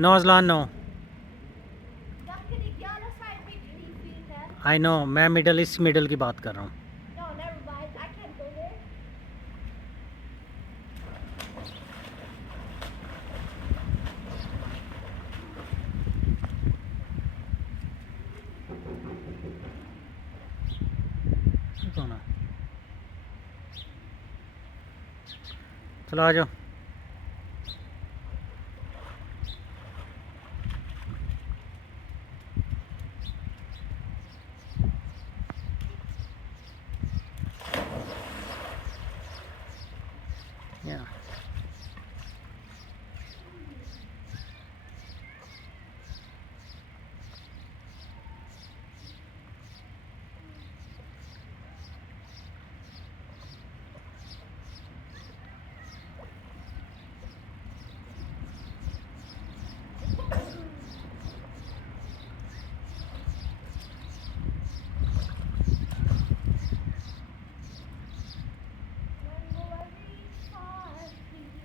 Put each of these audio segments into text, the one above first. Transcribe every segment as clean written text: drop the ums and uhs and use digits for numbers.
No Azlan no. दक्षिण 11 side में green field है। आई नो, मैं मिडल ईस्ट मिडल की बात कर रहा हूँ। No, never mind. I can't go there. कौन है? चलो आ जाओ। Yeah. When will I reach 5 feet?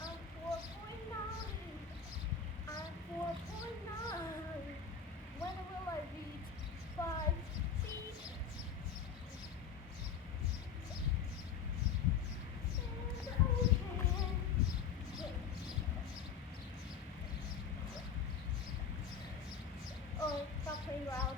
I'm 4.9. I'm 4.9. When will I reach 5 feet? In the ocean. Oh, stop playing loud.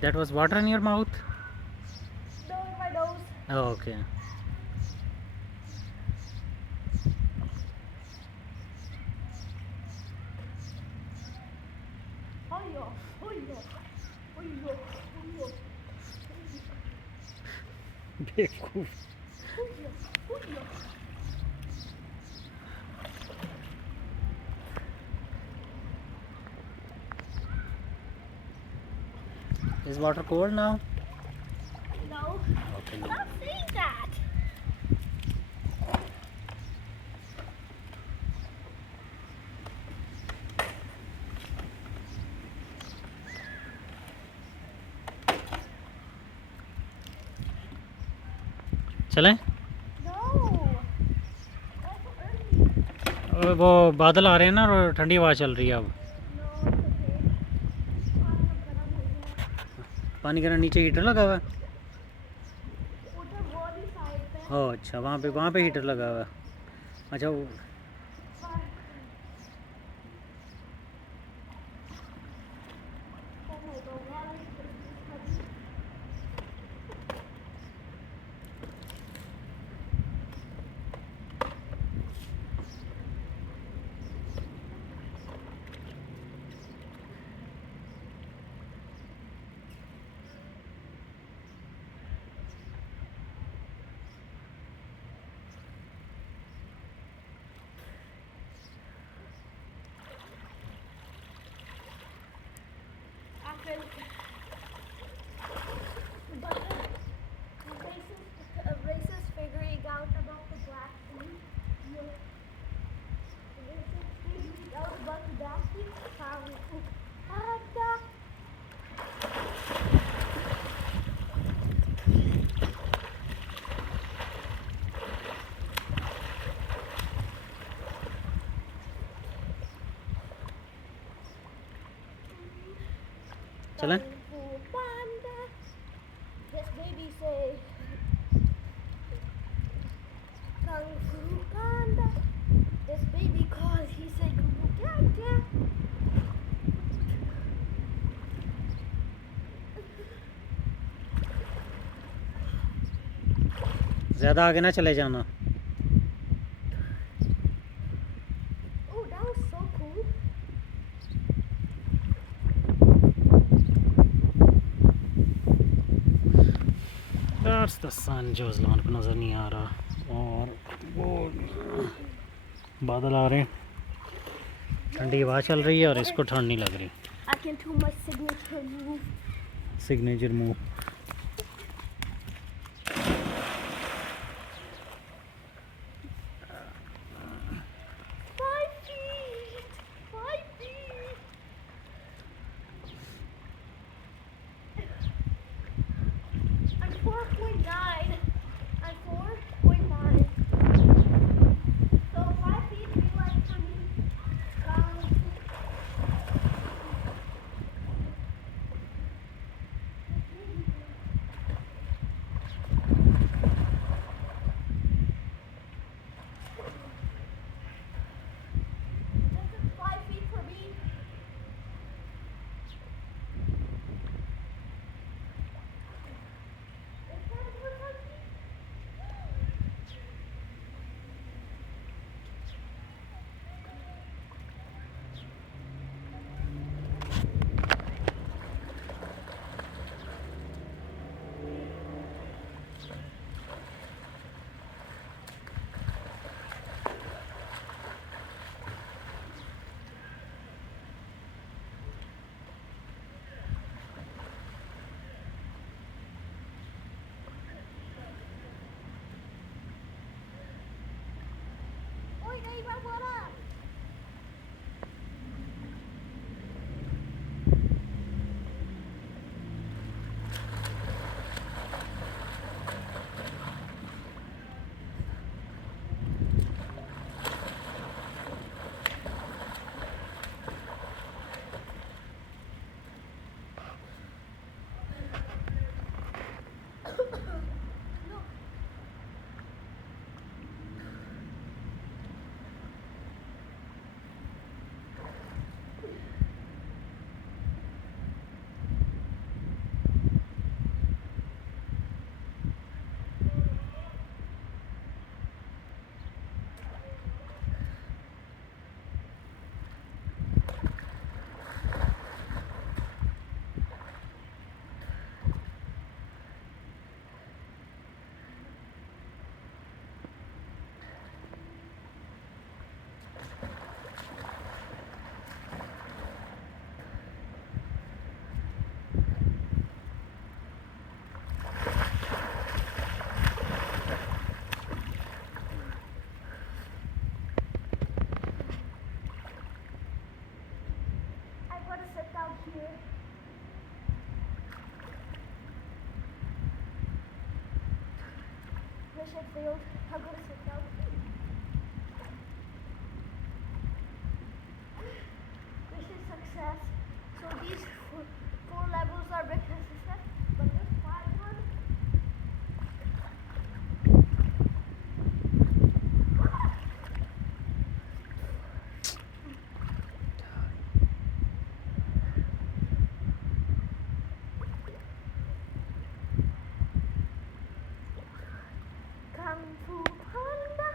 That was water in your mouth? No, in my nose. Oh, okay. Hoyo, hoyo, hoyo, hoyo, बेवकूफ। hoyo, hoyo. Is water cold now? No, Okay. stop saying that. चलें? No. That's so early. वो बादल आ रहे हैं ना और ठंडी हवा चल रही है अब। No, it's okay. पानी अब गर्म हो गया। पानी का नीचे हीटर लगा हुआ है? उधर वो वाली साइड पे ओह अच्छा, वहाँ पे हीटर लगा हुआ है। अच्छा वो बाहर- Oh my God, why are you putting this heavy? I can, but the racist figuring out about the black sea. No. The racist figuring out about the black sea. Ada. चलें? Kung Fu Panda. Yes, baby, say. Kung Fu Panda. This baby calls. He said, Kung Fu Panda. ज़्यादा आगे ना चले जाना। Oh, that was so cool. That's the sun जो Azlan को नज़र नहीं आ रहा और वो बादल आ रहे हैं, ठंडी हवा चल रही है और इसको ठंड नहीं लग रही। I can do my signature move. Signature move. mission failed. I'm gonna sit down. Mission success. So these four levels are mission success, but this five one. Kung Fu Panda.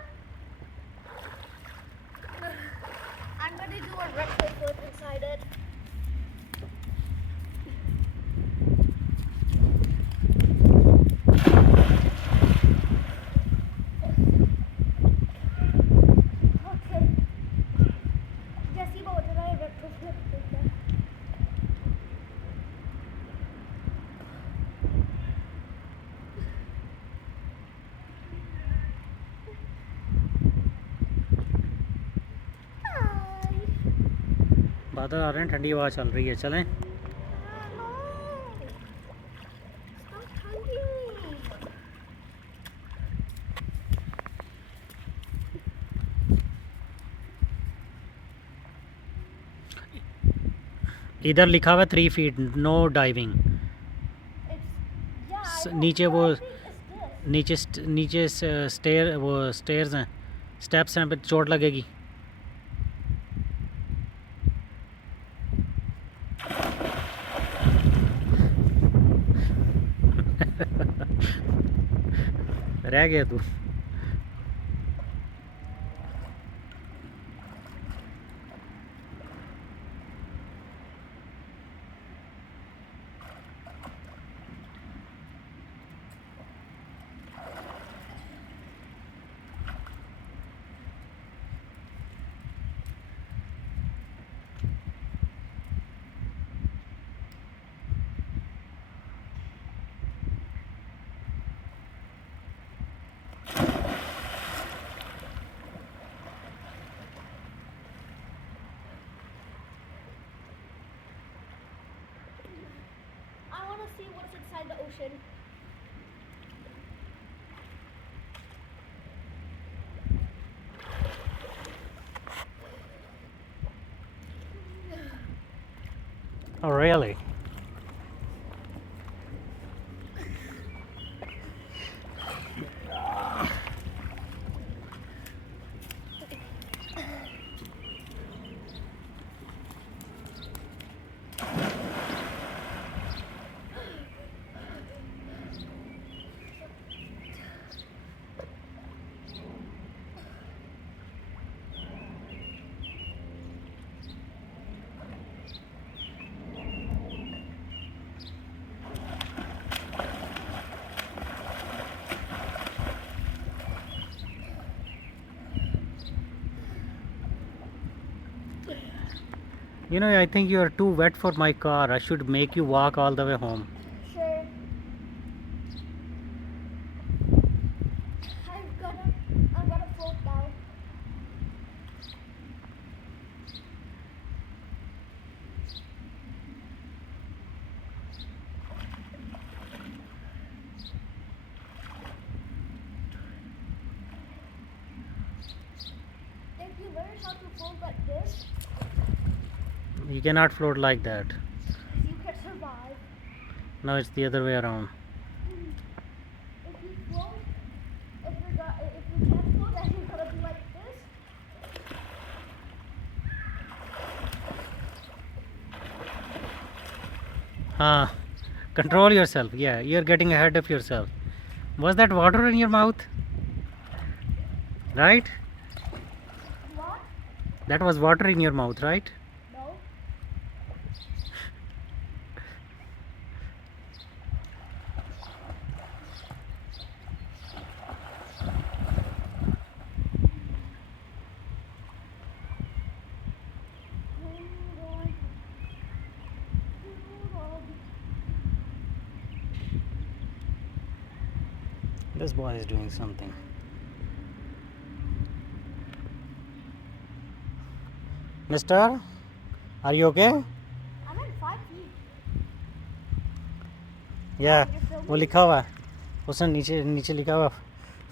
I'm gonna do a rectal flip inside it. Okay. Jesse, what did I rectal flip like that? बादल आ रहे हैं, ठंडी हवा चल रही है, चलें? No. Stop hugging me. इधर लिखा हुआ है 3 feet no diving. It's yeah. I know. नीचे But वो I think it's this. नीचे स्टेयर वो स्टेयर्स हैं, स्टेप्स हैं, पे चोट लगेगी। रह गया तू। I want to see what's inside the ocean. Oh really? You know, I think you are too wet for my car. I should make you walk all the way home. Sure. I'm gonna float down. If you learn how to float like this, You cannot float like that. you can survive. No, it's the other way around. If you float, if you can't float, then you're gonna be like this. Control yourself. Yeah, you're getting ahead of yourself. Was that water in your mouth? Right? What? That was water in your mouth, right? No. This boy is doing something. Mister, are you okay? I'm at 5 feet. Yeah, वो लिखा हुआ है उसने नीचे लिखा हुआ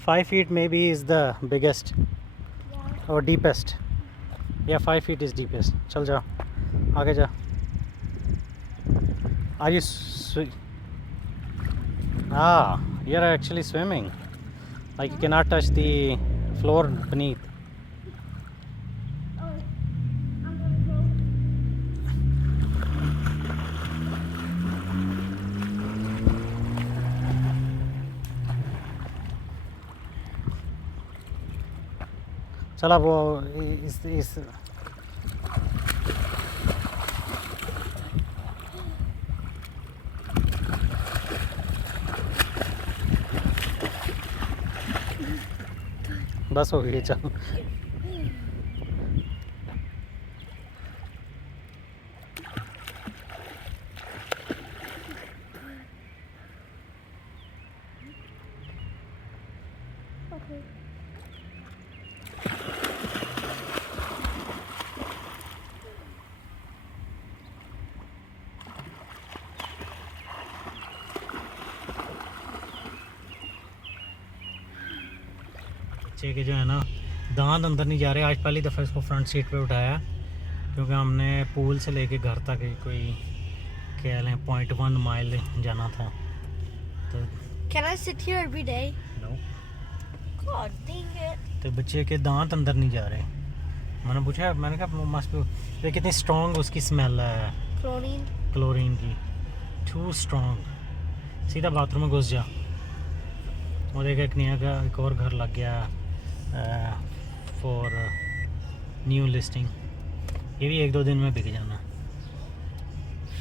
5 feet maybe is the biggest Yeah. or deepest. Yeah, 5 feet is deepest. चल जा, आगे जा. Are you you're actually swimming. Like you cannot touch the floor beneath. Oh, I'm gonna go. चला वो इस बस हो गई, चल. Okay. बच्चे के जो है ना दांत अंदर नहीं जा रहे. आज पहली दफ़ा इसको फ्रंट सीट पे उठाया क्योंकि हमने पूल से लेके घर तक कोई क्या लें 0.1 माइल जाना था. तो Can I sit here every day? No, God dang it. तो बच्चे के दांत अंदर नहीं जा रहे. मैंने पूछा, मैंने कहा मस्ट बी कितनी स्ट्रॉन्ग उसकी स्मेल है Chlorine. क्लोरीन की. To strong. सीधा बाथरूम में घुस जा. और एक नया का एक और घर लग गया फॉर न्यू लिस्टिंग. ये भी 1-2 दिन में बिक जाना.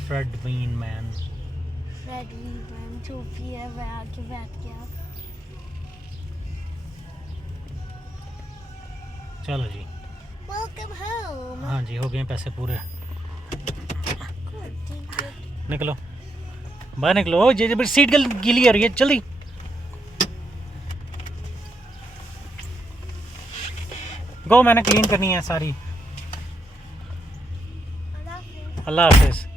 Fred bean man. Red Weaver. Utopia. Vakia. चलो जी. Welcome home. हाँ जी, हो गए पैसे पूरे. God dang it. निकलो बाहर निकलो. ये सीट गीली आ रही है. जल्दी गो. मैंने क्लीन करनी है सारी. I love you. अल्लाह हाफिज़.